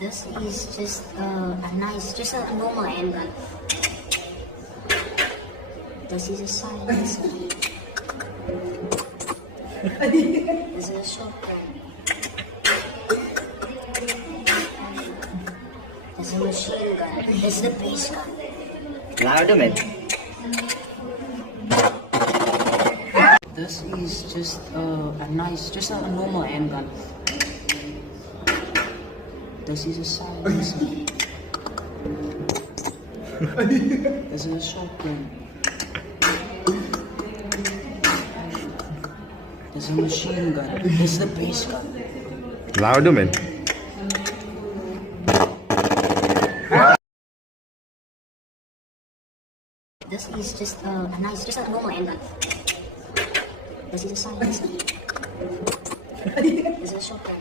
This is just just a normal handgun. This is a silencer. This is a shotgun. This is a machine gun. This is a base gun. Louder, man. This is just just a normal handgun. This is a silencer. This is a shotgun. This is a machine gun. This is the base gun. Louder, man. This is just just a normal handgun. This is a silencer. This is a shotgun.